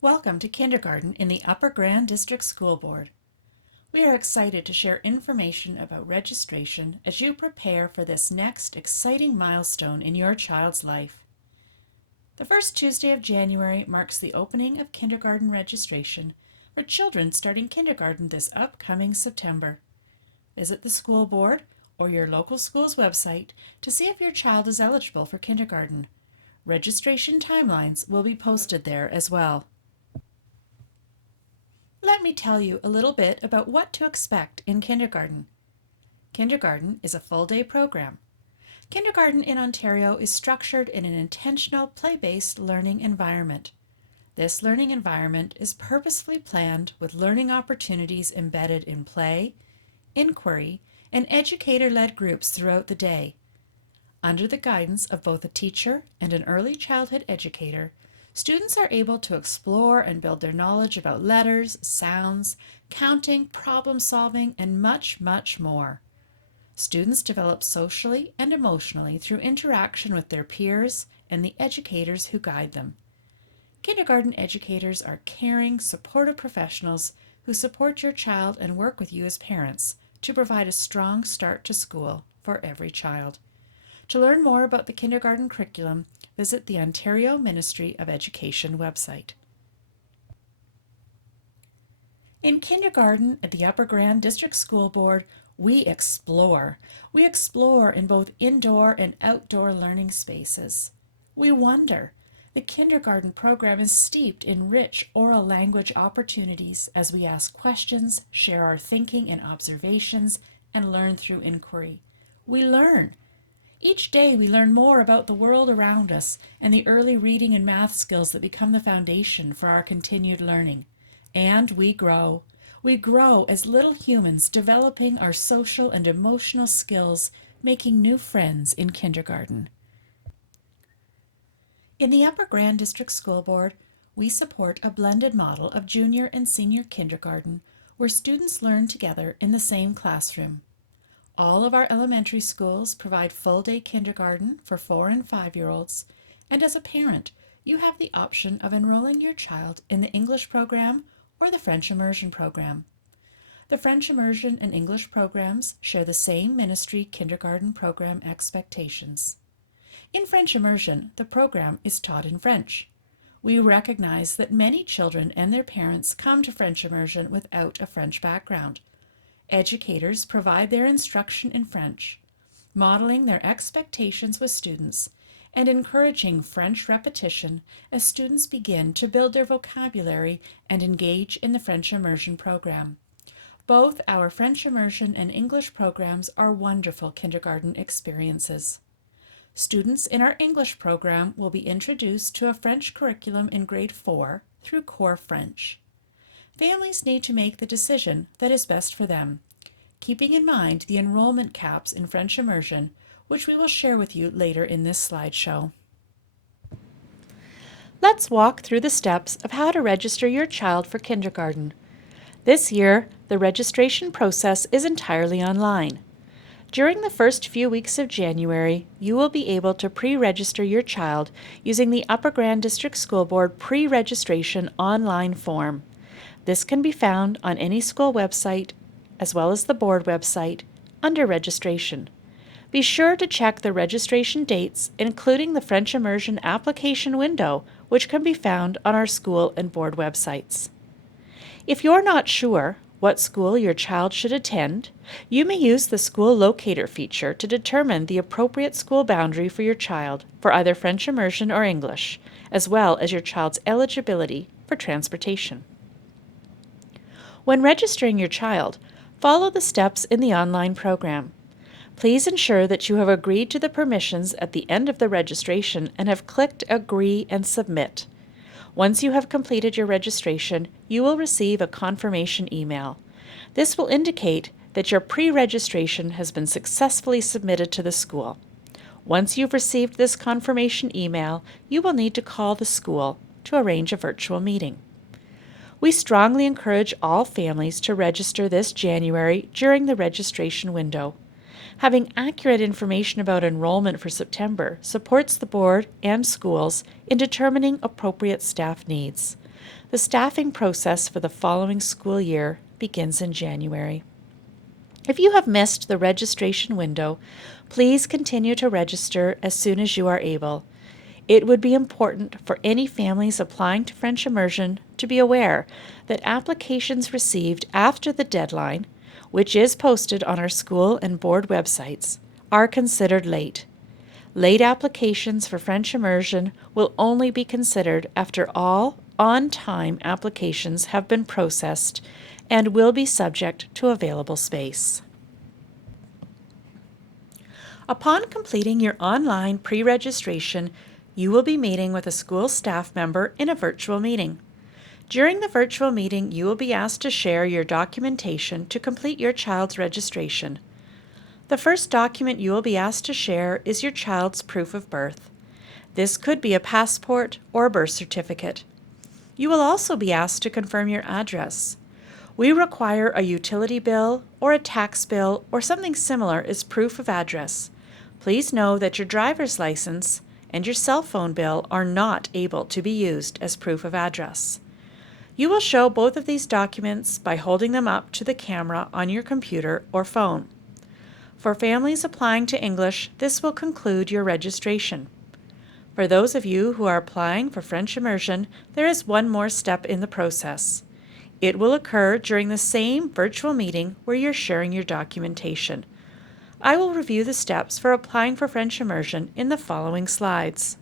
Welcome to kindergarten in the Upper Grand District School Board. We are excited to share information about registration as you prepare for this next exciting milestone in your child's life. The first Tuesday of January marks the opening of kindergarten registration for children starting kindergarten this upcoming September. Visit the school board or your local school's website to see if your child is eligible for kindergarten. Registration timelines will be posted there as well. Let me tell you a little bit about what to expect in kindergarten. Kindergarten is a full-day program. Kindergarten in Ontario is structured in an intentional play-based learning environment. This learning environment is purposefully planned with learning opportunities embedded in play, inquiry, and educator-led groups throughout the day. Under the guidance of both a teacher and an early childhood educator, students are able to explore and build their knowledge about letters, sounds, counting, problem solving, and much, much more. Students develop socially and emotionally through interaction with their peers and the educators who guide them. Kindergarten educators are caring, supportive professionals who support your child and work with you as parents to provide a strong start to school for every child. To learn more about the kindergarten curriculum, visit the Ontario Ministry of Education website. In kindergarten at the Upper Grand District School Board, we explore. We explore in both indoor and outdoor learning spaces. We wonder. The kindergarten program is steeped in rich oral language opportunities as we ask questions, share our thinking and observations, and learn through inquiry. We learn. Each day we learn more about the world around us and the early reading and math skills that become the foundation for our continued learning. And we grow. We grow as little humans, developing our social and emotional skills, making new friends in kindergarten. In the Upper Grand District School Board, we support a blended model of junior and senior kindergarten where students learn together in the same classroom. All of our elementary schools provide full-day kindergarten for 4 and 5-year-olds, and as a parent, you have the option of enrolling your child in the English program or the French Immersion program. The French Immersion and English programs share the same ministry kindergarten program expectations. In French Immersion, the program is taught in French. We recognize that many children and their parents come to French Immersion without a French background. Educators provide their instruction in French, modeling their expectations with students and encouraging French repetition as students begin to build their vocabulary and engage in the French Immersion program. Both our French Immersion and English programs are wonderful kindergarten experiences. Students in our English program will be introduced to a French curriculum in grade 4 through Core French. Families need to make the decision that is best for them, keeping in mind the enrollment caps in French Immersion, which we will share with you later in this slideshow. Let's walk through the steps of how to register your child for kindergarten. This year, the registration process is entirely online. During the first few weeks of January, you will be able to pre-register your child using the Upper Grand District School Board pre-registration online form. This can be found on any school website, as well as the board website, under registration. Be sure to check the registration dates, including the French Immersion application window, which can be found on our school and board websites. If you're not sure what school your child should attend, you may use the school locator feature to determine the appropriate school boundary for your child for either French Immersion or English, as well as your child's eligibility for transportation. When registering your child, follow the steps in the online program. Please ensure that you have agreed to the permissions at the end of the registration and have clicked Agree and Submit. Once you have completed your registration, you will receive a confirmation email. This will indicate that your pre-registration has been successfully submitted to the school. Once you've received this confirmation email, you will need to call the school to arrange a virtual meeting. We strongly encourage all families to register this January during the registration window. Having accurate information about enrollment for September supports the board and schools in determining appropriate staff needs. The staffing process for the following school year begins in January. If you have missed the registration window, please continue to register as soon as you are able. It would be important for any families applying to French Immersion to be aware that applications received after the deadline, which is posted on our school and board websites, are considered late. Late applications for French Immersion will only be considered after all on-time applications have been processed and will be subject to available space. Upon completing your online pre-registration, you will be meeting with a school staff member in a virtual meeting. During the virtual meeting, you will be asked to share your documentation to complete your child's registration. The first document you will be asked to share is your child's proof of birth. This could be a passport or a birth certificate. You will also be asked to confirm your address. We require a utility bill or a tax bill or something similar as proof of address. Please know that your driver's license and your cell phone bill are not able to be used as proof of address. You will show both of these documents by holding them up to the camera on your computer or phone. For families applying to English, this will conclude your registration. For those of you who are applying for French Immersion, there is one more step in the process. It will occur during the same virtual meeting where you're sharing your documentation. I will review the steps for applying for French Immersion in the following slides.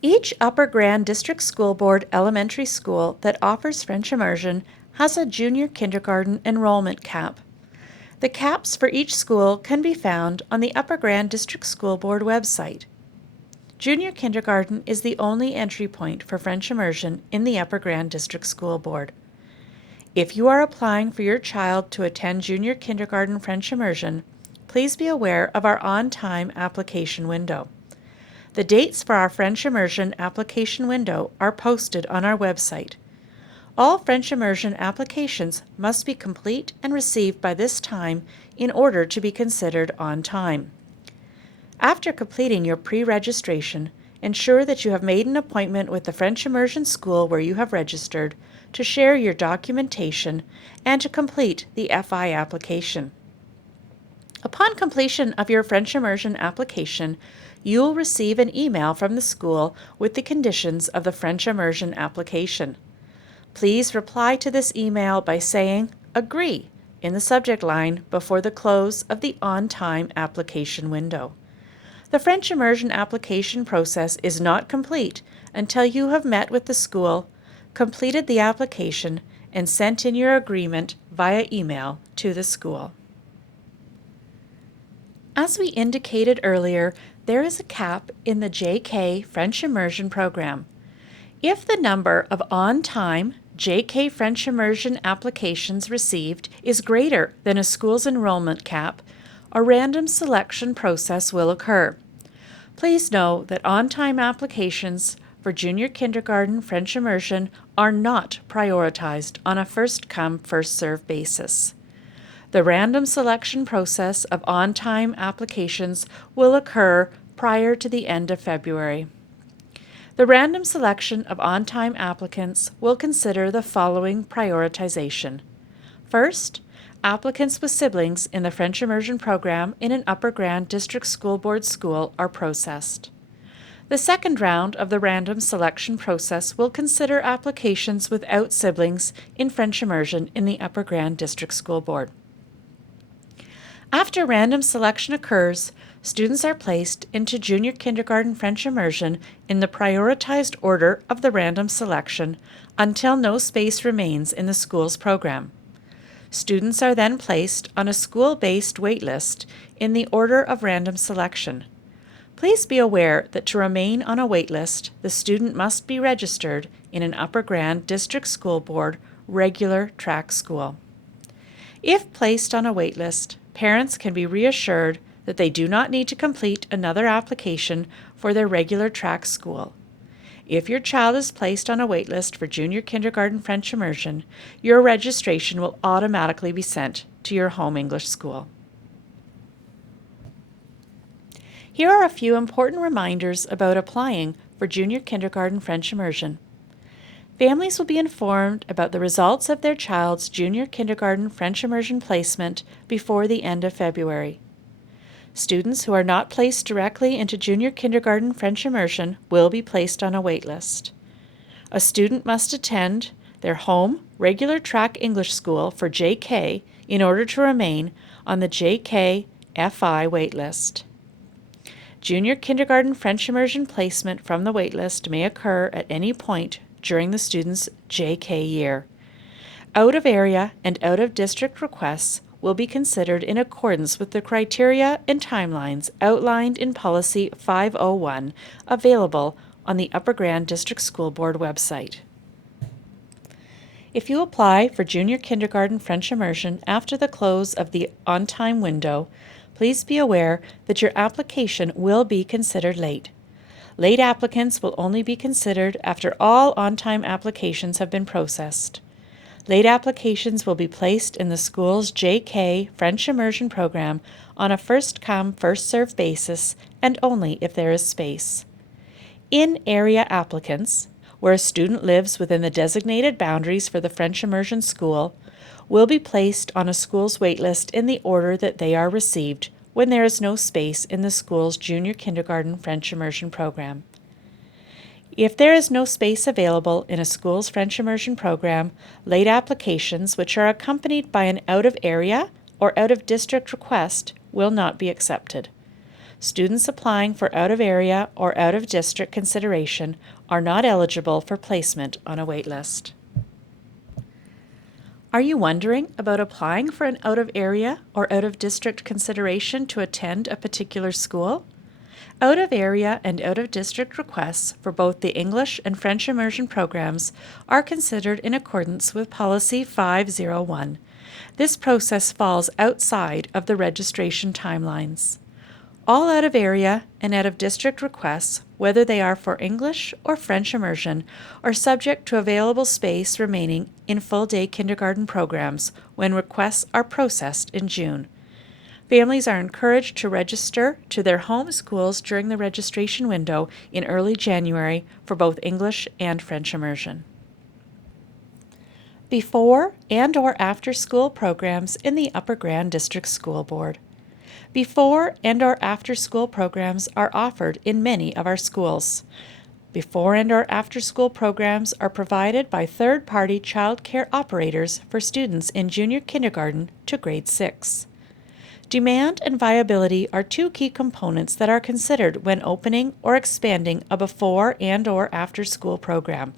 Each Upper Grand District School Board elementary school that offers French Immersion has a junior kindergarten enrollment cap. The caps for each school can be found on the Upper Grand District School Board website. Junior kindergarten is the only entry point for French Immersion in the Upper Grand District School Board. If you are applying for your child to attend junior kindergarten French Immersion, please be aware of our on-time application window. The dates for our French Immersion application window are posted on our website. All French Immersion applications must be complete and received by this time in order to be considered on time. After completing your pre-registration, ensure that you have made an appointment with the French Immersion school where you have registered to share your documentation and to complete the FI application. Upon completion of your French Immersion application, you will receive an email from the school with the conditions of the French Immersion application. Please reply to this email by saying "Agree" in the subject line before the close of the on-time application window. The French Immersion application process is not complete until you have met with the school, completed the application, and sent in your agreement via email to the school. As we indicated earlier, there is a cap in the JK French Immersion program. If the number of on-time JK French Immersion applications received is greater than a school's enrollment cap, a random selection process will occur. Please know that on-time applications for junior kindergarten French Immersion are not prioritized on a first-come, first-served basis. The random selection process of on-time applications will occur prior to the end of February. The random selection of on-time applicants will consider the following prioritization. First, applicants with siblings in the French Immersion program in an Upper Grand District School Board school are processed. The second round of the random selection process will consider applications without siblings in French Immersion in the Upper Grand District School Board. After random selection occurs, students are placed into junior kindergarten French Immersion in the prioritized order of the random selection until no space remains in the school's program. Students are then placed on a school-based waitlist in the order of random selection. Please be aware that to remain on a waitlist, the student must be registered in an Upper Grand District School Board regular track school. If placed on a waitlist, parents can be reassured that they do not need to complete another application for their regular track school. If your child is placed on a waitlist for junior kindergarten French Immersion, your registration will automatically be sent to your home English school. Here are a few important reminders about applying for junior kindergarten French Immersion. Families will be informed about the results of their child's junior kindergarten French Immersion placement before the end of February. Students who are not placed directly into junior kindergarten French Immersion will be placed on a wait list. A student must attend their home regular track English school for JK in order to remain on the JK FI waitlist. Junior kindergarten French Immersion placement from the waitlist may occur at any point during the student's JK year. Out-of-area and out-of-district requests will be considered in accordance with the criteria and timelines outlined in Policy 501, available on the Upper Grand District School Board website. If you apply for junior kindergarten French Immersion after the close of the on-time window, please be aware that your application will be considered late. Late applicants will only be considered after all on-time applications have been processed. Late applications will be placed in the school's JK French Immersion program on a first-come, first-served basis and only if there is space. In-area applicants, where a student lives within the designated boundaries for the French Immersion school, will be placed on a school's waitlist in the order that they are received when there is no space in the school's junior kindergarten French Immersion program. If there is no space available in a school's French Immersion program, late applications which are accompanied by an out-of-area or out-of-district request will not be accepted. Students applying for out-of-area or out-of-district consideration are not eligible for placement on a waitlist. Are you wondering about applying for an out-of-area or out-of-district consideration to attend a particular school? Out-of-area and out-of-district requests for both the English and French Immersion programs are considered in accordance with Policy 501. This process falls outside of the registration timelines. All out-of-area and out-of-district requests, whether they are for English or French Immersion, are subject to available space remaining in full-day kindergarten programs when requests are processed in June. Families are encouraged to register to their home schools during the registration window in early January for both English and French Immersion. Before and/or after-school programs in the Upper Grand District School Board. Before and/or after-school programs are offered in many of our schools. Before and/or after-school programs are provided by third-party child care operators for students in junior kindergarten to grade 6. Demand and viability are two key components that are considered when opening or expanding a before and/or after-school program.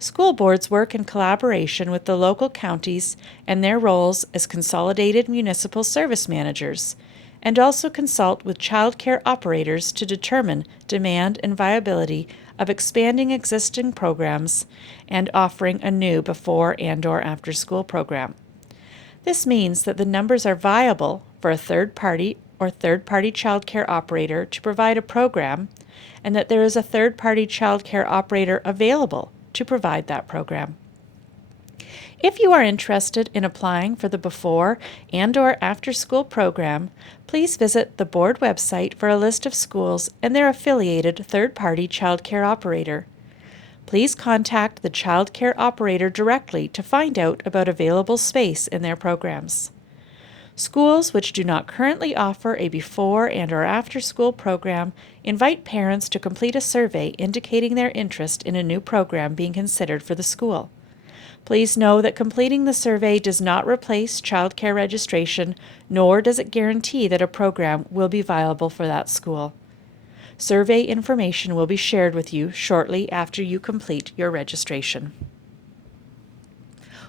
School boards work in collaboration with the local counties and their roles as consolidated municipal service managers, and also consult with child care operators to determine demand and viability of expanding existing programs and offering a new before and/or after-school program. This means that the numbers are viable for a third-party or third-party child care operator to provide a program, and that there is a third-party child care operator available to provide that program. If you are interested in applying for the before and/or after-school program, please visit the board website for a list of schools and their affiliated third-party child care operator. Please contact the child care operator directly to find out about available space in their programs. Schools which do not currently offer a before and/or after-school program invite parents to complete a survey indicating their interest in a new program being considered for the school. Please know that completing the survey does not replace child care registration, nor does it guarantee that a program will be viable for that school. Survey information will be shared with you shortly after you complete your registration.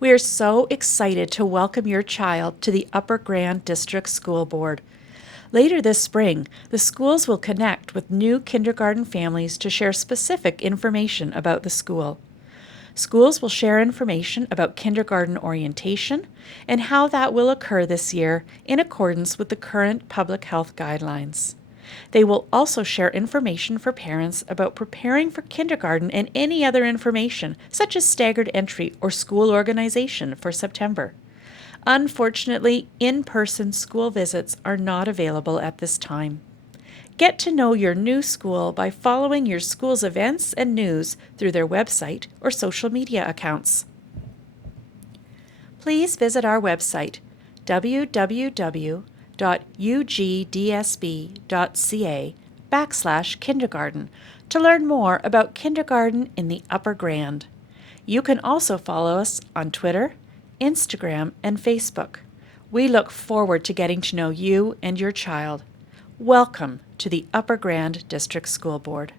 We are so excited to welcome your child to the Upper Grand District School Board. Later this spring, the schools will connect with new kindergarten families to share specific information about the school. Schools will share information about kindergarten orientation and how that will occur this year in accordance with the current public health guidelines. They will also share information for parents about preparing for kindergarten and any other information, such as staggered entry or school organization for September. Unfortunately, in-person school visits are not available at this time. Get to know your new school by following your school's events and news through their website or social media accounts. Please visit our website, www.ugdsb.ca/kindergarten, to learn more about kindergarten in the Upper Grand. You can also follow us on Twitter, Instagram, and Facebook. We look forward to getting to know you and your child. Welcome to the Upper Grand District School Board.